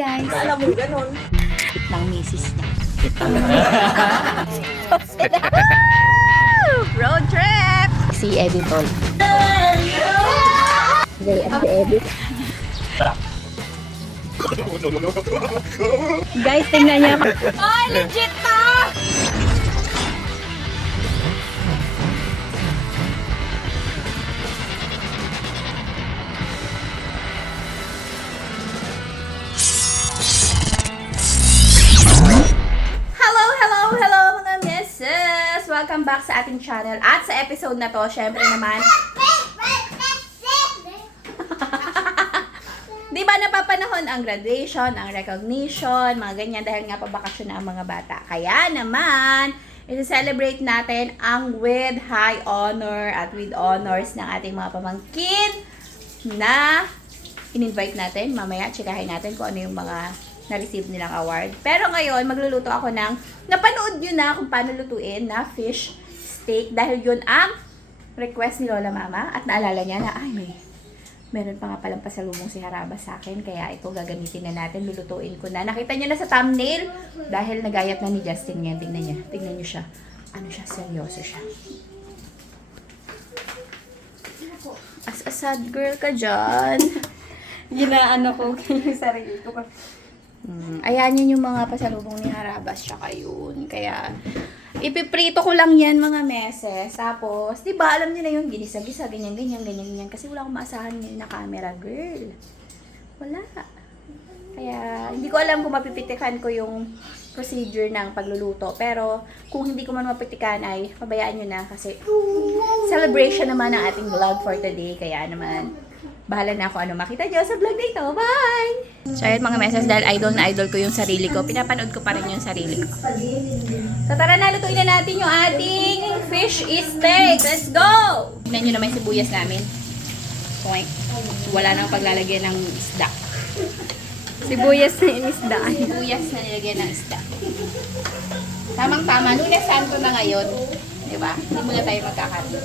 guys. Alam mo, ganun. Ng misis niya. Road trip! Si Editor. Si Edit. Guys, tingnan niya. Ay, legit to! Hello mga misses! Welcome back sa ating channel. At sa episode na to, syempre naman, di ba napapanahon ang graduation, ang recognition, mga ganyan dahil nga pabakasyon na ang mga bata. Kaya naman, isi-celebrate natin ang with high honor at with honors ng ating mga pamangkin na in-invite natin. Mamaya, tsikahin natin kung ano yung mga na-receive nilang award. Pero ngayon, magluluto ako ng, napanood nyo na kung paano lutuin na fish steak dahil yun ang request ni Lola Mama at naalala niya na, ay, meron pa nga palang pasalubong si Haraba sa akin, kaya ito gagamitin na natin, lulutuin ko na. Nakita niyo na sa thumbnail dahil nagayat na ni Justin ngayon. Tingnan niya. Tingnan niyo siya. Ano siya? Seryoso siya. As a sad girl ka dyan. Ginaano ko yung sarili ko. Ayan yun yung mga pasalubong ni Harabas siya yun. Kaya, ipiprito ko lang yan mga meses. Tapos, di ba alam niyo na yun, ginisa-gisa, ganyan. Kasi wala akong maasahan ngayon na camera, girl. Wala. Kaya, hindi ko alam kung mapipitikan ko yung procedure ng pagluluto. Pero, kung hindi ko man mapitikan ay, pabayaan nyo na. Kasi, celebration naman ang ating vlog for today. Kaya naman, bahala na ako ano makita nyo sa vlog dito. Bye! So, ayun mga meses, dahil idol na idol ko yung sarili ko, pinapanood ko pa rin yung sarili ko. So, tara na, lutuin na natin yung ating fish steak. Let's go! Tignan nyo naman yung sibuyas namin. Point. Wala nang paglalagyan ng isda. Sibuyas na yung isda. Sibuyas na nilagyan ng isda. Tamang-tama. Lunes Santo na ngayon. Diba? Hindi muna tayo magkakaroon.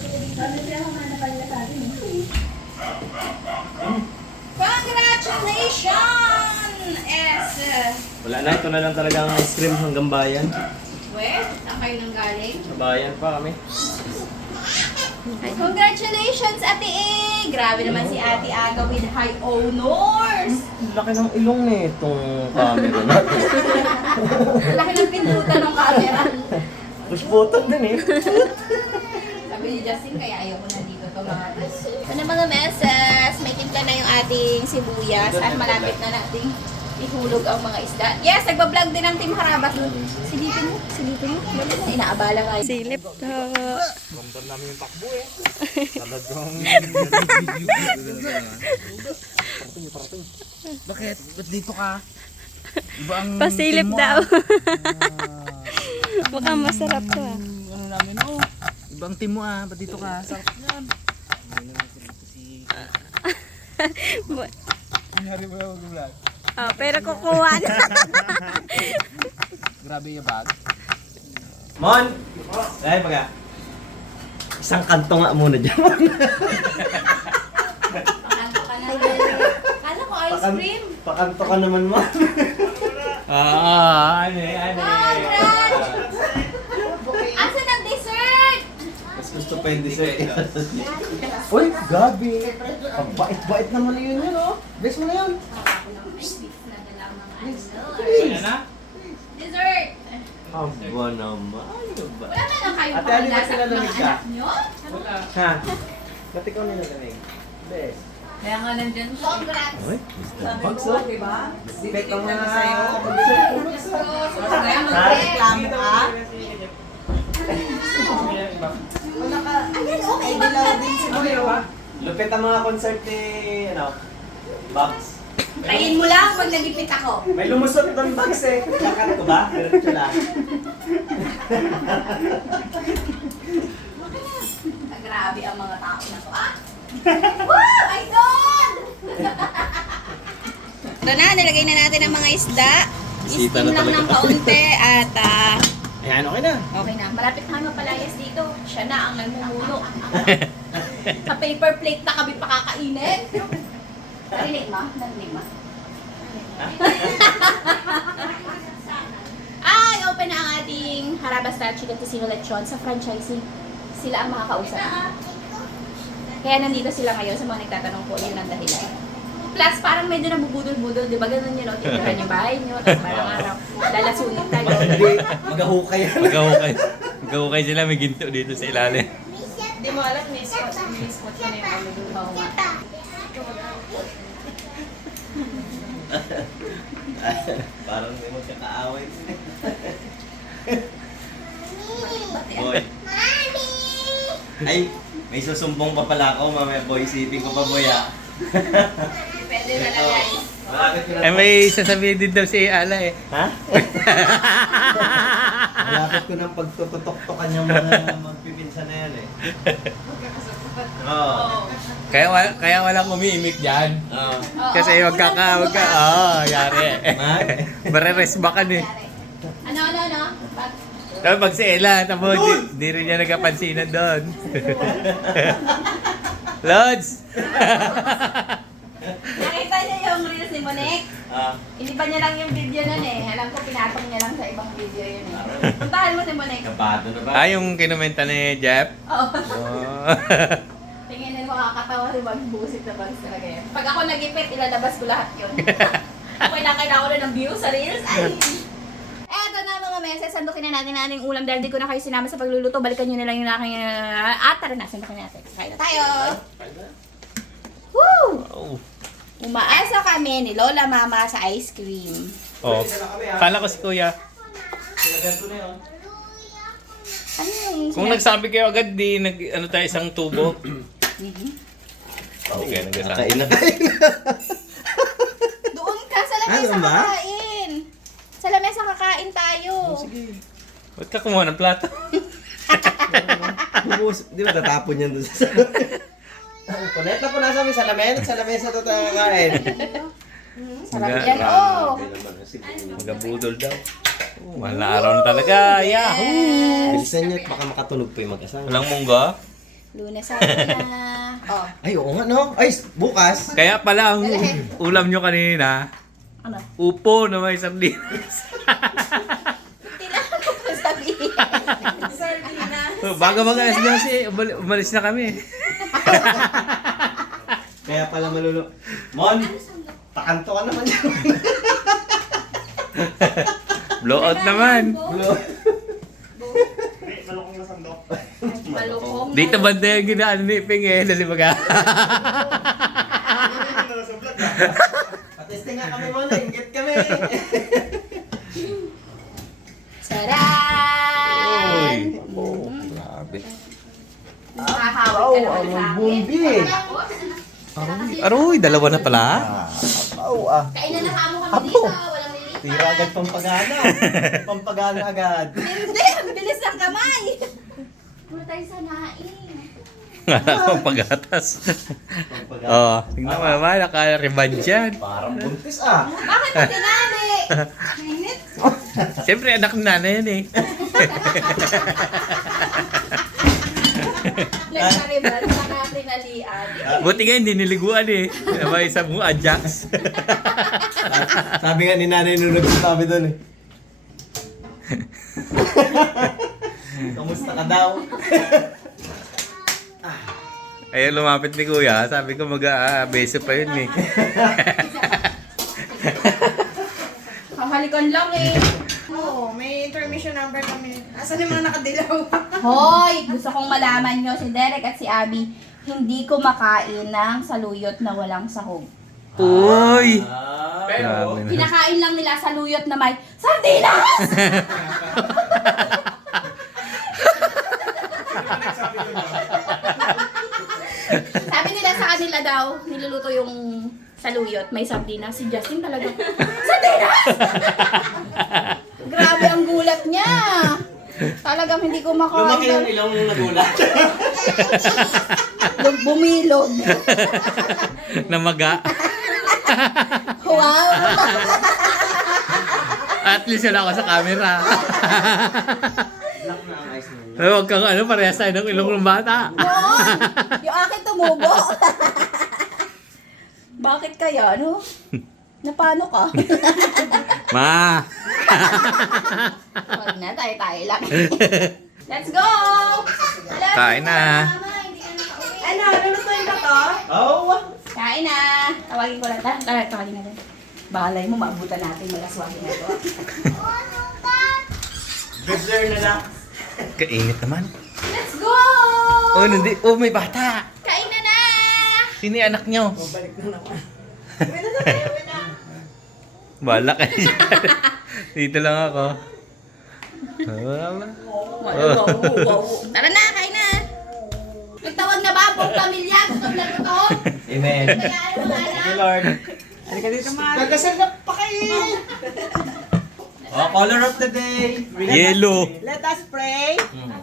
Congratulations! Wala na, ito na lang talagang ice cream hanggang bayan. Where? Saan kayo nang galing? Sa bayan pa kami. Congratulations, Ate A! Grabe naman si Ate Aga with high honors! Laki ng ilong itong camera natin. Laki ng pindutan ng camera. Push button din eh. Sabi ni Justin, kaya ayoko na dito to mga ano mga meses, may timpla na yung ating sibuyas at malapit na nating ihulog ang mga isda. Yes, nagbablog din ang Team Harabas. Silipin mo. Inaabala nga. Silip to. Ganda namin yung takbo eh. Talagang... Bakit? Ba't dito ka? Iba ang Pasilip team mo, daw. ah. Mukhang masarap to ah. Ano namin, oh. Ibang team mo ah. Ba't dito ka? Sarap yan. Nangyari mo yung vlog. Oh, pero kukuha na. Grabe yung bag. Mon! Dahil pagka. Isang kanto nga muna dyan, Mon. Kala ko ice cream. Pakanto ka naman, Mon. Ano Asan ang dessert? Mas gusto pa yung dessert. Uy, gabi. Ang bait-bait naman yun oh. Best mo na yun. Dessert! Aba naman. Wala na lang kayong Ate, ano ba pangalasak ng sinalamig ka? anak nyo? Ha? Ba't ikaw nilalamig? Best. Kaya nga nandyan siya. Congrats! Uy, Bugs oh. Diba? Bet ang mga... Kaya magreklamo ka. Ayan, okay. Lupit ang mga concert ni, Bugs. Tayin mo lang pag nagipit ako. May lumusot doon, Bugs eh. Kakat ko ba? Diretso lang. Grabe ang mga tao na to, ah! Wow! Idol! Ito na, nilagay na natin ang mga isda. Isita Steam na lang talaga. ng kaunti at Ayan, okay na. okay na. Malapit na kami mapalayas dito. Siya na ang nagmumuno. Sa paper plate na kami pakakainin. Narinig mo? Narinig mo? Ay, open na ang ating Harabas Style Chicken Tocino Lechon sa franchising. Sila ang makakausap. Kaya nandito sila ngayon sa mga nagtatanong po, yun ang dahilan. Plus, parang medyo nabubudol-budol, di ba? Ganun yun, no? Titirahan yung bahay nyo, tapos parang araw, lalasunin tayo. Hindi, mag-ahukay yan. Magkahukay sila, may ginto dito sa ilalim. Hindi mo alam, may spot ko na yung ano doon. Oo nga. Parang may magkakaaway. Boy. Ay, may susumbong pa pala ako, mamaya boy. Isipin ko pa boy ah. Pwede na lang guys. Malapit ko na Eh, may sasabihin din daw si Ala eh. Ha? Malapit ko ng pagtututok-tokan yung mga magpipinsan na yan eh. Oo. Kaya walang umiimik dyan. Oo. Kasi yari. Mareresbakan eh. Ano? Tapos pag si Ella, tapos di rin niya nagkapansinan doon. Lods! Nakita niyo yung reels ni Monek? Ah. Hindi pa niya lang yung video nun eh. Alam ko pinatong niya lang sa ibang video yun eh. Puntahan mo si Monek. Kabado na ba? Yung kinumenta ni Jeff? Oo. Oh. Tinginin mo kakatawa si Bugs. Busit na Bugs talaga yan. Pag ako nag-ipit, ilalabas ko lahat yun. Kailangan ko na ng views sa reels. Ay! Eto na mga meses, sandukin na natin ating ulam dahil di ko na kayo sinama sa pagluluto. Balikan nyo na lang yung aking tara na, sandukin natin. Kain na tayo! Woo! Oh. Umaasa kami ni Lola Mama sa ice cream. Oh. Kala ko si Kuya. Sinaganto na yun. Ano yung Kung nagsabi kayo agad, di ano tayo isang tubo. Mhm. Hindi kayo nagsasabi. Kain na. Doon ka sa lamesa Ano ba? kakain. Sa lamesa kakain tayo. Sige. Ba't ka kumuha ng plato? Di ba tatapon yan doon sa... Kunet na po nasa amin sa lamesa to tayo kakain. Sarap Nga, yan, oh. Magabudol daw. Oh, mahal na araw na talaga. Yahoo! Bilisan niyo at baka makatunog pa yung mag-asawa. Walang munggo? Lunes ako na. Oh. Ay, oo nga no. Ay, bukas. Kaya pala ang ulam nyo kanina, Ano? upo na may sardinas. Kailangan ko pa sabihin. Bago mag-alas na umalis na kami. Kaya pala malulo. Mon, takanto ka naman yan. Blowout naman. Malukong. Dito banda yung ginaan ni Ping eh, nalibaga. Patesting nga kami muna, inggit kami. Saran! Oh, grabe. Nakakawag ka naman sa akin. bumbi. Aroy, dalawa na pala. Kainan na kamo kami dito. Walang lilipat. Tira agad pampagana. Pampagana agad. Hindi, ang bilis ng kamay. Muna tayo sa naing. Ang pagatas. Pampagana. Oh, tingnan mo naman, naka-remand yan. Parang buntis ah. Bakit mo tinali? Mainit. Siyempre, anak ng nanay yan eh. Nagkariban sa natinalian. Buti nga hindi niliguan eh. May isang mo Ajax. Sabi nga ni nanay nung nagsasabi doon eh. Kamusta ka daw? Ayun, lumapit ni Kuya. Sabi ko mag-beso pa yun eh. Kakalikan lang eh. Oo, may intermission number kami. Asan yung mga nakadilaw? Hoy! Gusto kong malaman nyo si Derek at si Abby, hindi kumakain ng saluyot na walang sahog. Uy! Pero, Grabe na. Kinakain lang nila saluyot na may sardinas! Sabi nila sa kanila daw, niluluto yung saluyot, may sardinas. Si Justin talaga, sardinas! Grabe ang gulat niya. Talagang hindi ko lumaki yung makain. ilong nung nagulat. Bumilog. Namaga. Wow! At least wala ako sa camera. Lock na ang eyes mo. Huwag kang parehas tayo ng ilong ng bata. Noon! Yung akin tumubo. Bakit kaya, no? Na paano ka? Ma! Huwag na, tayo-tayo lang. Let's go! Hello, Kain na. Mama, hindi ka nakauwi. Ano, lulutuin ka to? Oh! Kain na! Tawagin ko lang. Tawagin natin. Balay mo, maabutan natin. Malaswagin na to. Bigler na lang. Kainit naman. Let's go! Oh, hindi. Oh, may bata. Kain na na! Sino yung anak nyo? Bala kayo. Dito lang ako. Tara na, kain na! Nagtawag na ba ang buong pamilya? Gusto mo lang ito? Amen. Kaya ano mga Thank you, anak? Lord. Halika dito, man. Nagkasarap pa kayo. Oh, color of the day. Yellow. Let us pray.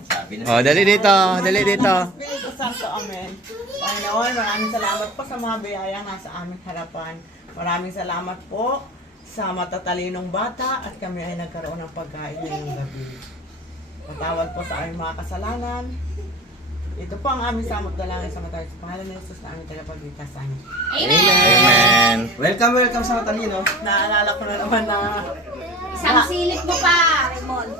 Sabi na. Oh, dali dito. Dali dito. Espiritu Santo, Amen. Panginoon, maraming salamat po sa mga biyayang nasa aming harapan. Maraming salamat po sa matatalinong bata at kami ay nagkaroon ng pagkain ngayong gabi. Patawad po sa aming mga kasalanan. Ito po ang aming samot dalangin sa matagal sa pangalan ni Jesus na aming tagapagligtas. Amen. Amen! Amen. Welcome, welcome sa Matalino. Naalala ko na naman na Isang silip mo pa, Raymond.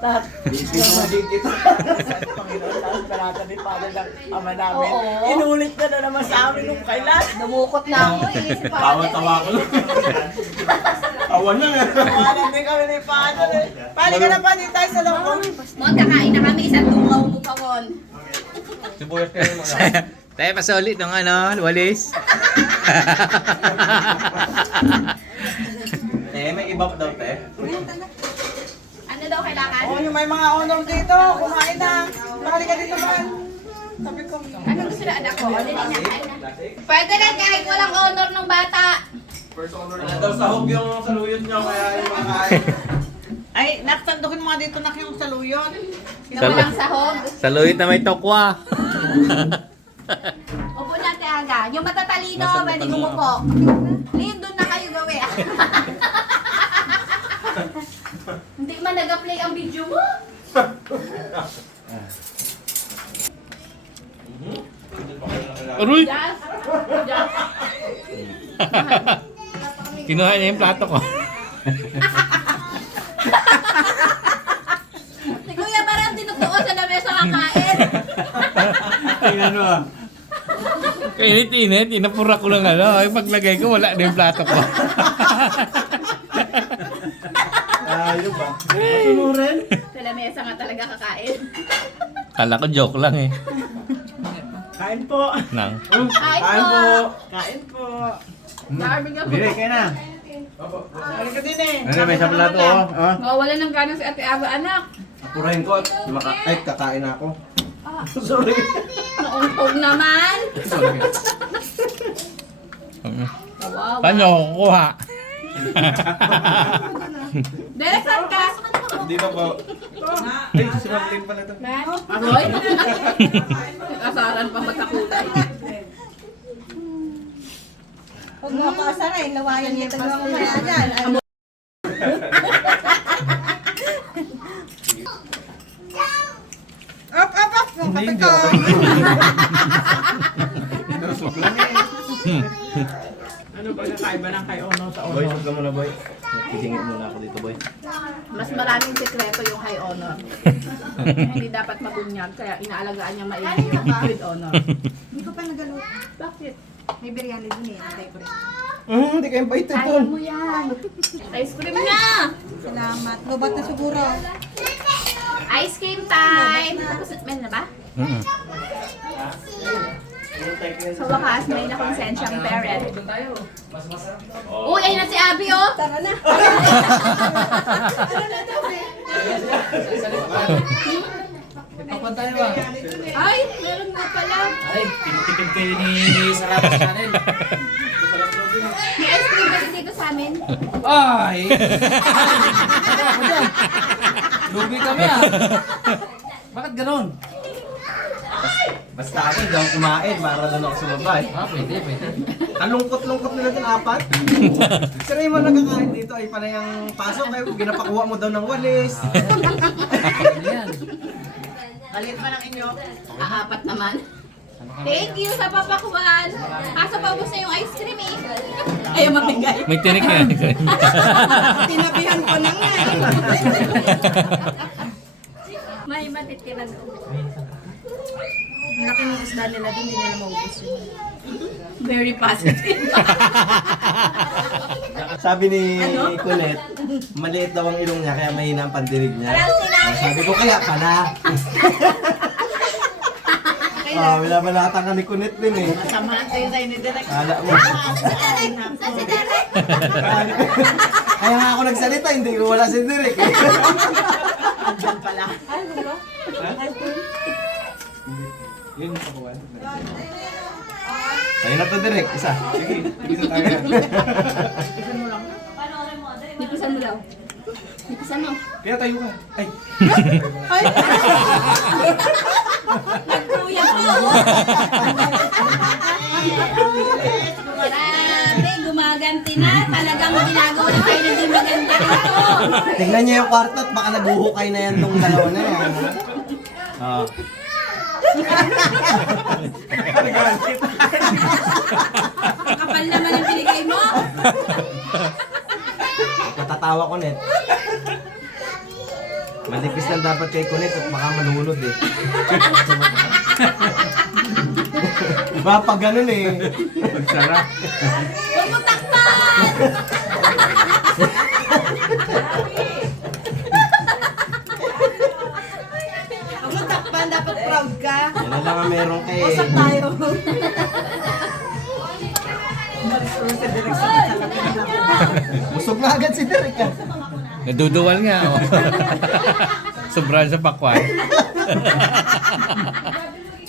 Bigit. sa Panginoon na parata ni Father ng Ama namin. Oo. Inulit na naman sa amin nung kailan. Dumukot na ako eh. Si Father. Tawa ko lang. Tawa na nga. Tawanan din kami ni Father. Pali ka na pa, di tayo sa loob. Mon, kakain na kami. Isang tungaw mo pa, Mon. Sibuyas kayo mga. Tayo pasoli ng ano, walis. May iba pa daw, te. Ano daw kailangan? Oh, yung may mga honor dito, kumain na. Pali ka dito man. Sabi ko. Ano gusto na anak ko? Ano na kain na? Pwede na kahit walang honor ng bata. Ano daw sahog yung saluyot nyo, kaya yung mga kain. Ay, naksandukin mo nga dito na yung saluyot. Na walang sahog. Saluit na may tokwa. Upo natin aga. Yung matatalino, pwede umupo. Liin, doon na kayo gawi. Hindi man nag-play ang video mo. Aroy! Yes. Yes. Kinuha niya yung plato ko. Si Kuya parang tinutuo sa lamesa kakain. Tingnan mo ah. Kainit-init, inapura ko lang ano. Ay, paglagay ko, wala na yung plato ko. Ayun ba? Masunurin? Sa lamesa nga talaga kakain. Kala ko joke lang eh. Kain po. Nang. Kain po. Kain po. Barbie ka po. Dire, kayo na. Halika din eh. Ano, may sa plato oh. Ah, Mawala ng gana si Ate Ava, anak. apurahin ko at ay, kakain na ako. Sorry. Naumpog naman. Wow. Paano ako kukuha? Derek, saan ka? Dito po. Ay, sinapin pala ito. Aroy? Asaran pa matakulay. Huwag mo pa asaray, lawayan niya talaga mga yan. Up, up, up! Yung kape ko! Ano ba kakaiba ng kay Ono sa Boy, Ono? sug ka muna, boy. Sisingit muna ako dito, boy. Mas maraming sekreto yung high honor. Hindi dapat mabunyag, kaya inaalagaan niya maigi yung with honor. Hindi ko pa nagaluto. Bakit? May biryani dun eh. Natay ko rin. Hindi kayo bait ito. Kaya mo yan. Ice cream na! Salamat. Lobat na siguro. Ice cream time! Tapos, meron na ba? Sa wakas, may nakonsensyang parent. Uy, ayun na si Abby, oh! Tara na! Ay, meron nga pala. Ay, tinitipid kayo ni Sarabas Channel. May ice cream kasi dito sa amin. Ay! Lubi kami ah. Bakit ganun? Basta ako, hindi ako kumain para doon ako sumabay. Ah, pwede, pwede. Ang lungkot-lungkot nila din apat. Si Raymond nagkakain dito ay panayang pasok ay ginapakuha mo daw ng walis. Ano yan? Galit pa ng inyo. Aapat naman. Thank you sa papakuan. Kaso paubos na yung ice cream eh. Ayaw mabigay. May tinik na. Tinabihan ko na nga. May matitiran ko. Ang laki ng isda nila doon, hindi nila maubos yun. Very positive. Sabi ni Colette, maliit daw ang ilong niya kaya mahina ang pandinig niya. Sabi ko kaya pala. Wala ka ni Colette din eh. Samahan kayo tayo ni Direk. Kala mo. Kaya nga ako nagsalita, hindi ko wala si Derek eh. Andyan pala. Ayun na to Derek, isa. Sige, isa tayo. Nipisan mo daw. Nipisan mo. Kaya tayo ka. Ay. Nagkuya ko. Grabe, gumaganti na. Talagang ginagawa na kayo na di maganda ito. Tingnan niyo yung kwarto at baka nabuhukay na yan tong dalawa na yan. Ah. Kapal naman ang binigay mo. Natatawa ko net. Manipis lang dapat kay Kunet at baka malunod eh. Diba pag ganun eh. Magsara. Huwag mo takpan. Ang matakpan, dapat proud ka. Yan na lang ang meron kay. Usap tayo. Busog na agad si Derek ah. Naduduwal nga. Oh. Sobrang sa pakwan.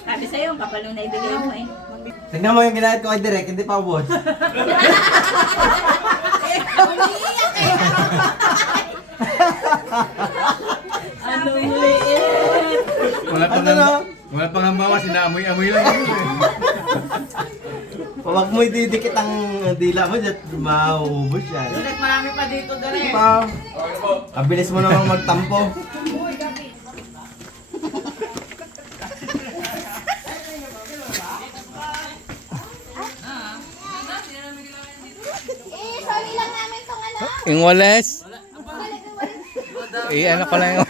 Sabi sa'yo, ang kapal nung naibigay mo eh. Tingnan mo yung ginahit ko kay Derek, hindi pa ubos. Anong liit? Wala pang Ano na? wala pang hambawa, sinaamoy-amoy lang. Huwag mo ididikit ang dila mo, dyan mauubos yan. Direk, marami pa dito, Direk. Pa, abilis mo namang magtampo. Sorry lang namin tong ano. Yung Wallace. Ano ko lang yung...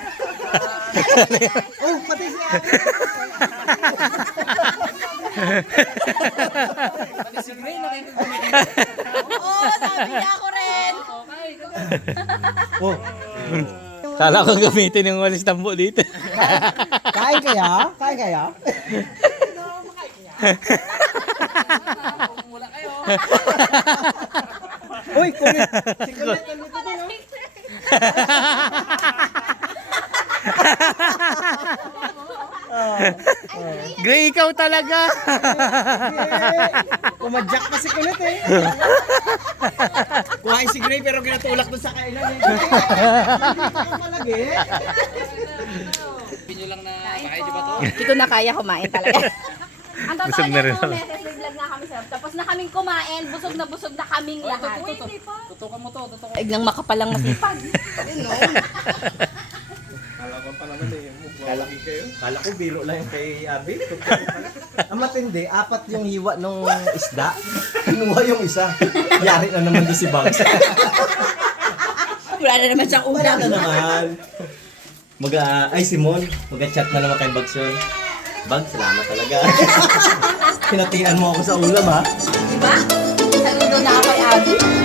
Oh, pati siya! Oo, sabi niya ako rin. Oh, Kala ko gamitin yung Wallace tambo dito. kain kaya? Kain kaya? Uy, Kunet! Si Kunet, nandito din oh. Gray, ikaw talaga. Pumadyak pa si Kunet eh. Kuhain si Gray pero ginatulak doon sa kainan eh. Malagi. Hindi ko na kaya kumain talaga. Ang totoo Busog na rin niya, ako. may nag-vlog na kami sir. Tapos na kaming kumain, busog na kaming lahat. Tutukan mo to, tutukan. Iglang makapalang masipag. Kala ko biro lang yung kay Abby. Ang matindi, 4 yung hiwa nung isda. Kinuha yung isa. Yari na naman doon si Bugs. Wala na naman siyang Wala ulam. na naman. Ay, Simon. Mag-chat na naman kay Bugs yun. Bugs, salamat talaga. Pinatian mo ako sa ulam ha. Diba? Saludo na ako kay Abby.